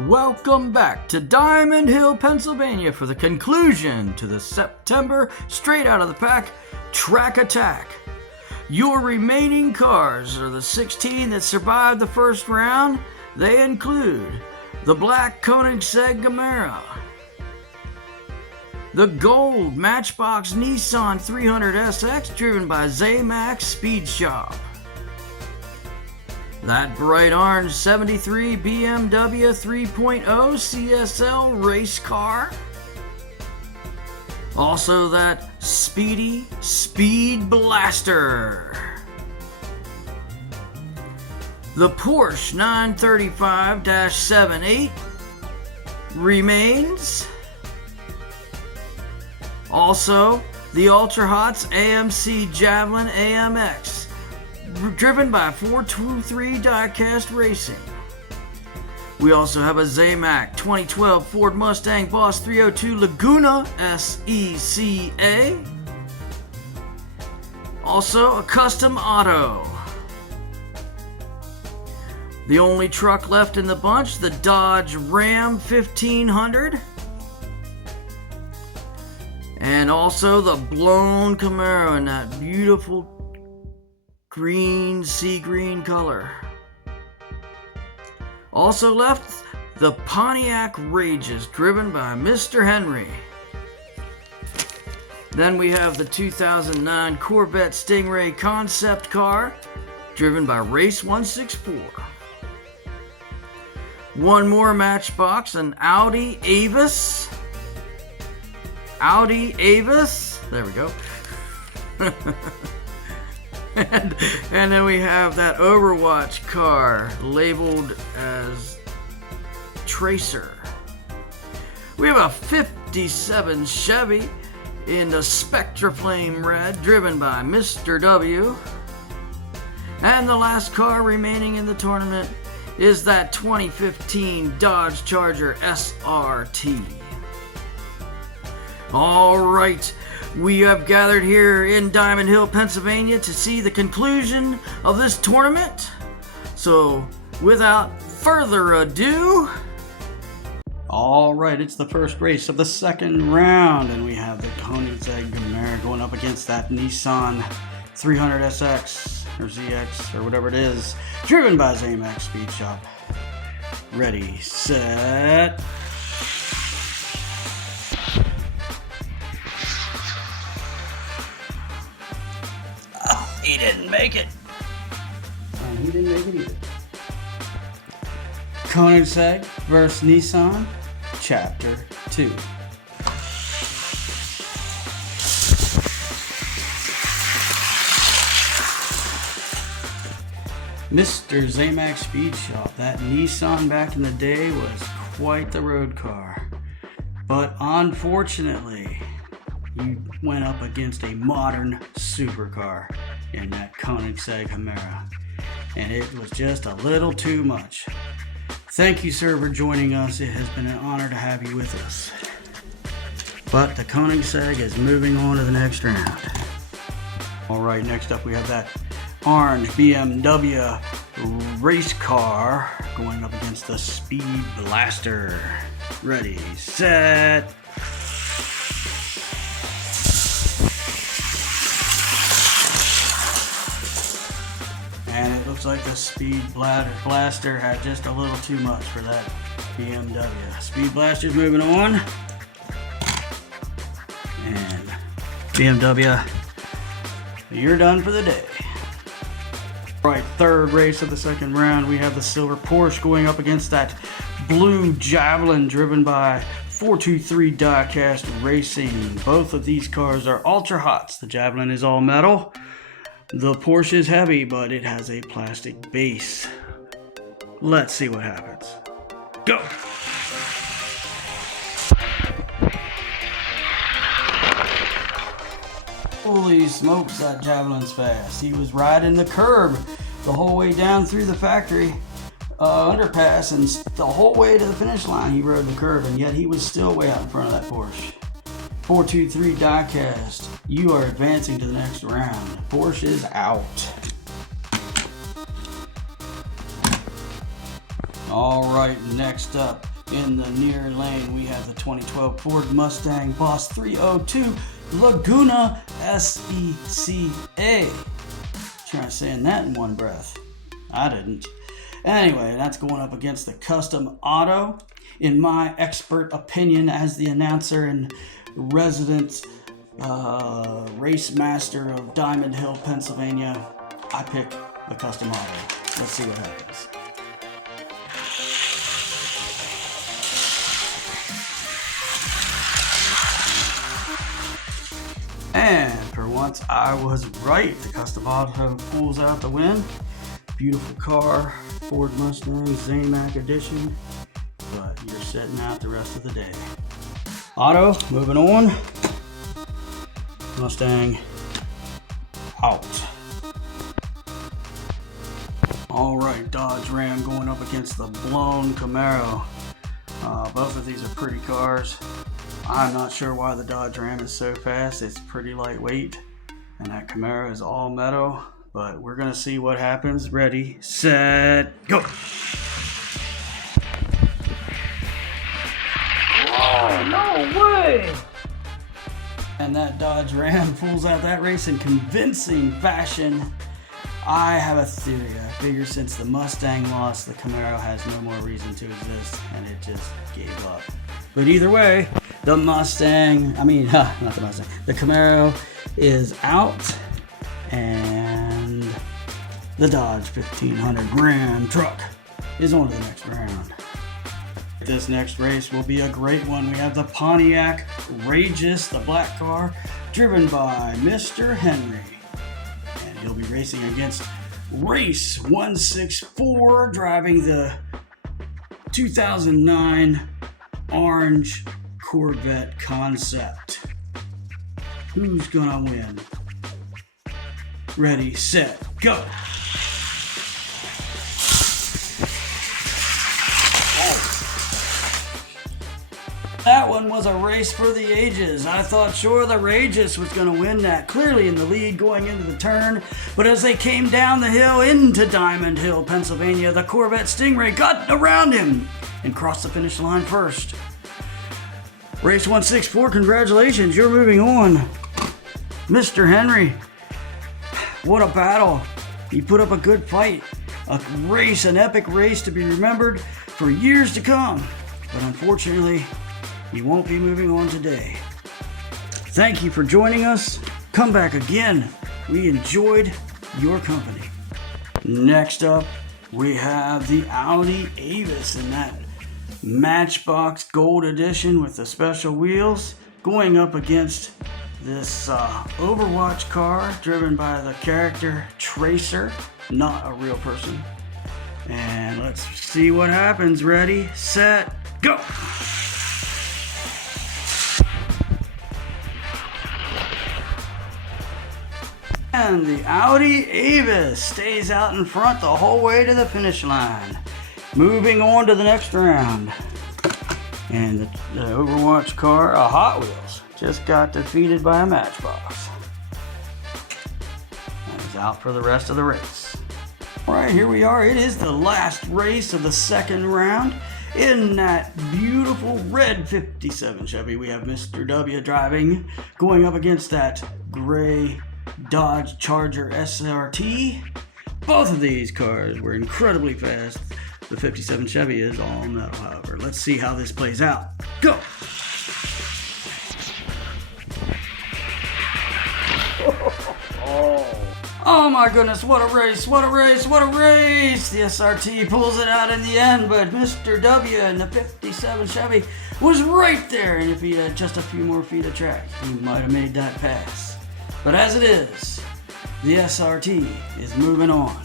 Welcome back to Diamond Hill, Pennsylvania for the conclusion to the September Straight Out of the Pack Track Attack. Your remaining cars are the 16 that survived the first round. They include the black Koenigsegg Camaro, the gold Matchbox Nissan 300SX driven by Zamax Speed Shop, that bright orange 73 BMW 3.0 CSL race car, also that speedy Speed Blaster, the Porsche 935-78 remains, also the Ultra Hots AMC Javelin AMX driven by 423 Diecast Racing. We also have a Zamac 2012 Ford Mustang Boss 302 Laguna SECA. Also a custom auto. The only truck left in the bunch, the Dodge Ram 1500. And also the blown Camaro in that beautiful green, sea green color. Also left, the Pontiac Rages, driven by Mr. Henry. Then we have the 2009 Corvette Stingray concept car, driven by Race 164. One more Matchbox, an Audi Avis. Audi Avis, there we go. And then we have that Overwatch car labeled as Tracer. We have a 57 Chevy in the Spectra Flame Red driven by Mr. W. And the last car remaining in the tournament is that 2015 Dodge Charger SRT. All right. We have gathered here in Diamond Hill, Pennsylvania to see the conclusion of this tournament. So, without further ado, all right, it's the first race of the second round, and we have the Koenigsegg Camaro going up against that Nissan 300SX or ZX or whatever it is, driven by Zamax Speed Shop. Ready, set. He didn't make it. And he didn't make it either. Koenigsegg vs. Nissan, Chapter 2. Mr. Zamax Speed Shop. That Nissan back in the day was quite the road car. But unfortunately, you went up against a modern supercar in that Koenigsegg Camaro, and it was just a little too much. Thank you, sir, for joining us. It has been an honor to have you with us. But the Koenigsegg is moving on to the next round. All right, next up we have that orange BMW race car going up against the Speed Blaster. Ready, set. And it looks like the Speed Blaster had just a little too much for that BMW. Speed Blaster's moving on. And BMW, you're done for the day. All right, third race of the second round. We have the silver Porsche going up against that blue Javelin driven by 423 Diecast Racing. Both of these cars are Ultra Hots. The Javelin is all metal. The Porsche is heavy, but it has a plastic base. Let's see what happens. Go! Holy smokes, that Javelin's fast. He was riding the curb the whole way down through the factory underpass, and the whole way to the finish line he rode the curb, and yet he was still way out in front of that Porsche. 423 Diecast, you are advancing to the next round. Porsche is out. All right, next up in the near lane, we have the 2012 Ford Mustang Boss 302 Laguna SECA. Try saying that in one breath. I didn't. Anyway, that's going up against the Custom Auto. In my expert opinion, as the announcer and resident race master of Diamond Hill, Pennsylvania, I pick the Custom Auto. Let's see what happens. And for once, I was right. The Custom Auto pulls out the win. Beautiful car, Ford Mustang Zamac edition, but you're sitting out the rest of the day. Auto, moving on. Mustang out. All right, Dodge Ram going up against the blown Camaro. Both of these are pretty cars. I'm not sure why the Dodge Ram is so fast. It's pretty lightweight, and that Camaro is all metal, but we're gonna see what happens. Ready, set, go. Oh, no way! And that Dodge Ram pulls out that race in convincing fashion. I have a theory. I figure since the Mustang lost, the Camaro has no more reason to exist, and it just gave up. But either way, the Mustang, not the Mustang, the Camaro is out, and the Dodge 1500 Ram truck is on to the next round. This next race will be a great one. We have the Pontiac Rageous, the black car, driven by Mr. Henry. And he'll be racing against Race 164, driving the 2009 orange Corvette Concept. Who's gonna win? Ready, set, go! That one was a race for the ages. I thought sure the Rageous was going to win that, clearly in the lead going into the turn. But as they came down the hill into Diamond Hill, Pennsylvania, the Corvette Stingray got around him and crossed the finish line first. Race 164, congratulations, you're moving on. Mr. Henry, what a battle. He put up a good fight. A race, an epic race to be remembered for years to come. But unfortunately, he won't be moving on today. Thank you for joining us. Come back again. We enjoyed your company. Next up, we have the Audi Avis in that Matchbox Gold Edition with the special wheels, going up against this Overwatch car driven by the character Tracer, not a real person. And let's see what happens. Ready, set, go! And the Audi Avis stays out in front the whole way to the finish line. Moving on to the next round. And the Overwatch car, a Hot Wheels, just got defeated by a Matchbox. And is out for the rest of the race. All right, here we are. It is the last race of the second round. In that beautiful red 57 Chevy, we have Mr. W driving, going up against that gray Dodge Charger SRT. Both of these cars were incredibly fast. The 57 Chevy is all metal, however. Let's see how this plays out. Go! Oh my goodness, what a race, what a race, what a race! The SRT pulls it out in the end, but Mr. W in the 57 Chevy was right there, and if he had just a few more feet of track, he might have made that pass. But as it is, the SRT is moving on.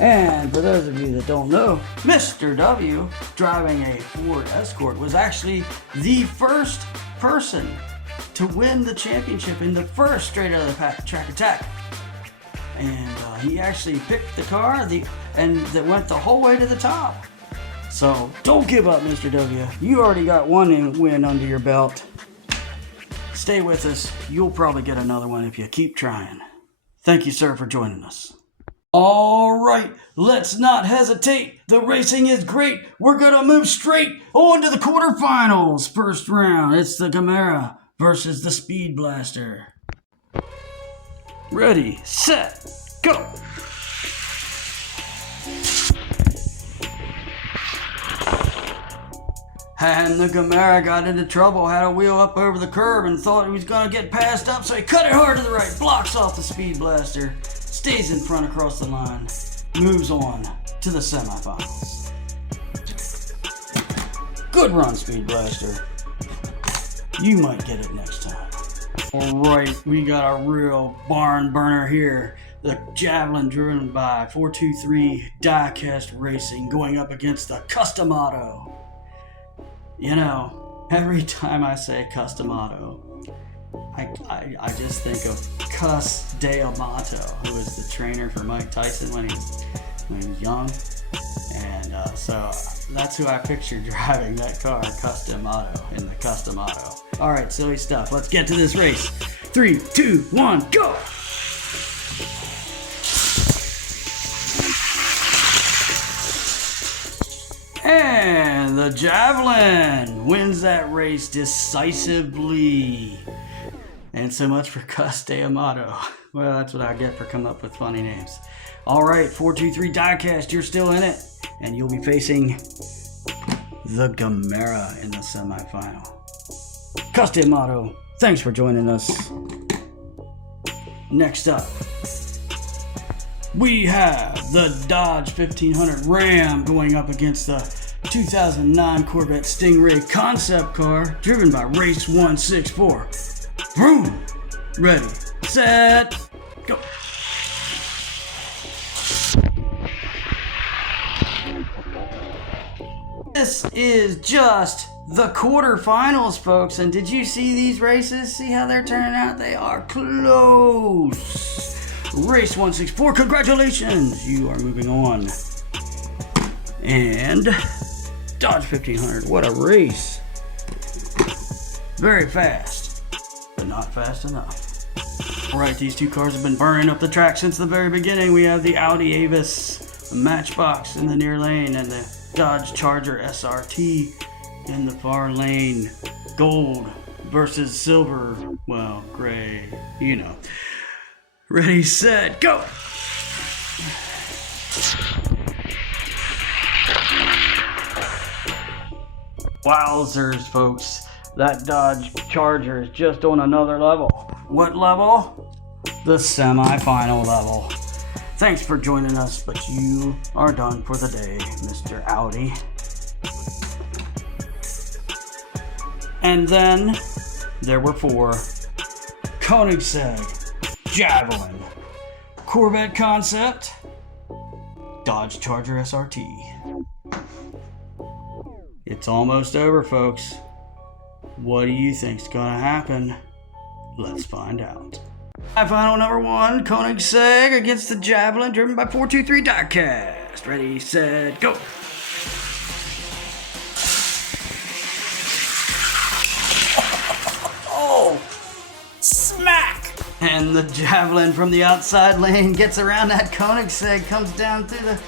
And for those of you that don't know, Mr. W, driving a Ford Escort, was actually the first person to win the championship in the first straight out of the track attack. And he actually picked the car that went the whole way to the top. So don't give up, Mr. W. You already got one win under your belt. Stay with us. You'll probably get another one if you keep trying. Thank you, sir, for joining us. All right, let's not hesitate. The racing is great. We're going to move straight on to the quarterfinals. First round, it's the Chimera versus the Speed Blaster. Ready, set, go. And the Chimera got into trouble, had a wheel up over the curb and thought he was going to get passed up, so he cut it hard to the right, blocks off the Speed Blaster, stays in front across the line, moves on to the semifinals. Good run, Speed Blaster. You might get it next time. Alright, we got a real barn burner here. The Javelin driven by 423 Diecast Racing going up against the Custom Auto. You know, every time I say Custom Auto, I just think of Cus D'Amato, who was the trainer for Mike Tyson when he was young. And so that's who I pictured driving that car, Custom Auto, in the Custom Auto. Alright, silly stuff. Let's get to this race. 3, 2, 1, go! And the Javelin wins that race decisively. And so much for Cus D'Amato. Well, that's what I get for coming up with funny names. Alright, 423 Diecast, you're still in it. And you'll be facing the Chimera in the semifinal. Cus D'Amato, thanks for joining us. Next up, we have the Dodge 1500 Ram going up against the 2009 Corvette Stingray concept car driven by Race 164. Vroom! Ready, set, go! This is just the quarterfinals, folks, and did you see these races? See how they're turning out? They are close. Race 164, congratulations! You are moving on. And Dodge 1500, what a race. Very fast, but not fast enough. Alright, these two cars have been burning up the track since the very beginning. We have the Audi Avis Matchbox in the near lane and the Dodge Charger SRT in the far lane. Gold versus silver, well, gray, you know. Ready, set, go! Wowzers, folks. That Dodge Charger is just on another level. What level? The semi-final level. Thanks for joining us, but you are done for the day, Mr. Audi. And then there were 4. Koenigsegg, Javelin, Corvette Concept, Dodge Charger SRT. It's almost over, folks. What do you think's gonna happen? Let's find out. Final number 1, Koenigsegg against the Javelin, driven by 423 Diecast. Ready, set, go! Oh! Smack! And the Javelin from the outside lane gets around that Koenigsegg, comes down through the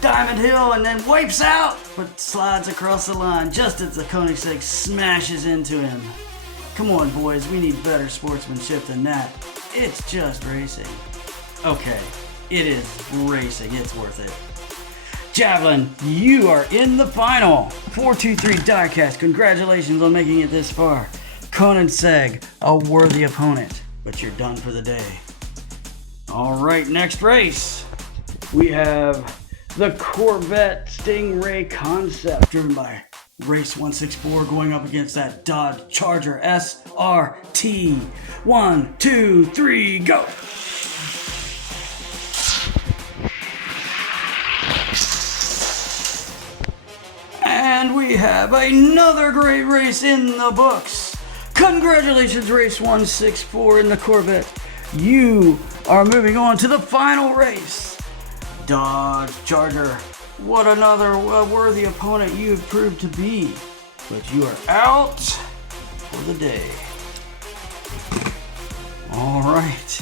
Diamond Hill, and then wipes out, but slides across the line just as the Koenigsegg smashes into him. Come on, boys, we need better sportsmanship than that. It's just racing. Okay, it is racing. It's worth it. Javelin, you are in the final. 423 Diecast, congratulations on making it this far. Koenigsegg, a worthy opponent, but you're done for the day. All right, next race. We have the Corvette Stingray Concept, driven by Race 164, going up against that Dodge Charger SRT. 1, 2, 3, go! And we have another great race in the books. Congratulations, Race 164 in the Corvette. You are moving on to the final race. Dodge Charger, what another worthy opponent you have proved to be. But you are out for the day. All right.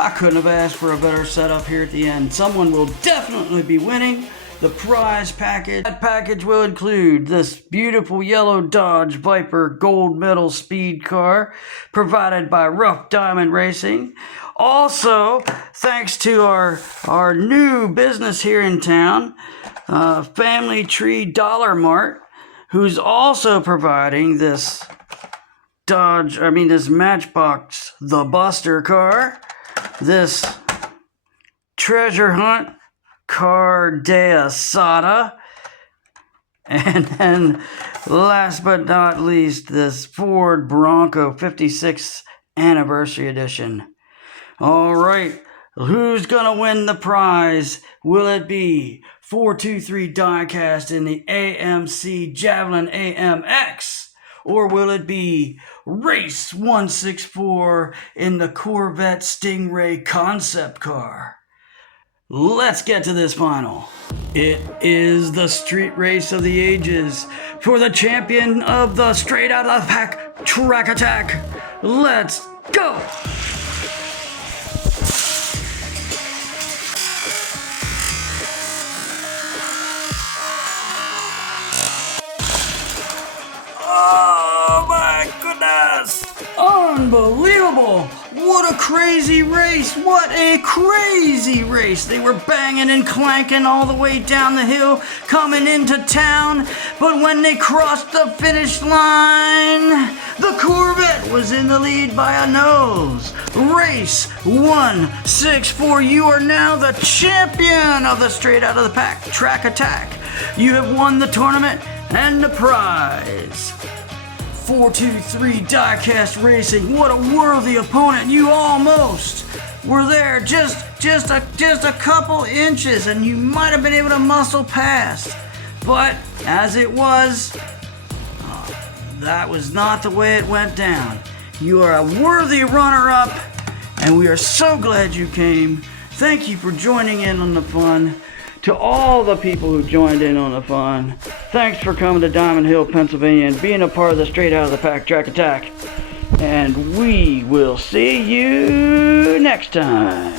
I couldn't have asked for a better setup here at the end. Someone will definitely be winning the prize package. That package will include this beautiful yellow Dodge Viper gold medal speed car provided by Rough Diamond Racing. Also, thanks to our new business here in town, Family Tree Dollar Mart, who's also providing this this Matchbox the Buster car, this Treasure Hunt Car de Asada, and then last but not least, this Ford Bronco 56th Anniversary Edition. All right, who's gonna win the prize? Will it be 423 diecast in the AMC Javelin AMX? Or will it be Race 164 in the Corvette Stingray concept car? Let's get to this final. It is the street race of the ages for the champion of the straight out of the pack track attack. Let's go! Oh my goodness! Unbelievable! What a crazy race! What a crazy race! They were banging and clanking all the way down the hill, coming into town, but when they crossed the finish line, the Corvette was in the lead by a nose. Race 164, you are now the champion of the straight out of the pack track attack. You have won the tournament and the prize. 423 Diecast Racing, what a worthy opponent. You almost were there, just a couple inches, and you might have been able to muscle past. But as it was, that was not the way it went down. You are a worthy runner-up, and we are so glad you came. Thank you for joining in on the fun. To all the people who joined in on the fun, thanks for coming to Diamond Hill, Pennsylvania and being a part of the Straight Out of the Pack Track Attack. And we will see you next time.